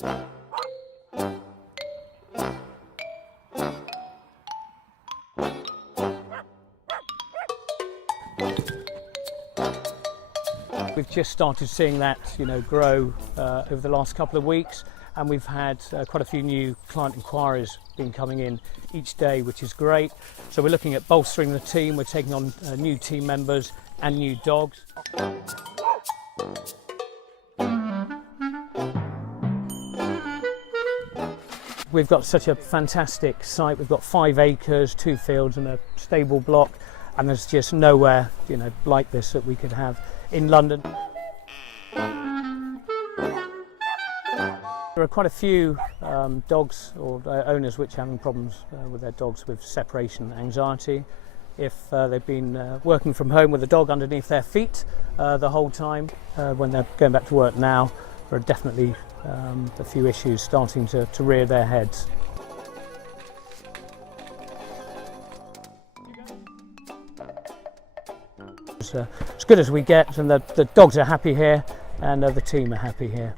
We've just started seeing that, grow over the last couple of weeks, and we've had quite a few new client inquiries been coming in each day, which is great. So we're looking at bolstering the team. We're taking on new team members and new dogs. We've got such a fantastic site. We've got 5 acres, 2 fields and a stable block, and there's just nowhere, like this that we could have in London. There are quite a few dogs or owners which are having problems with their dogs with separation anxiety. If they've been working from home with a dog underneath their feet the whole time, when they're going back to work now, there are definitely a few issues starting to rear their heads. It's as good as we get, and the dogs are happy here, and the team are happy here.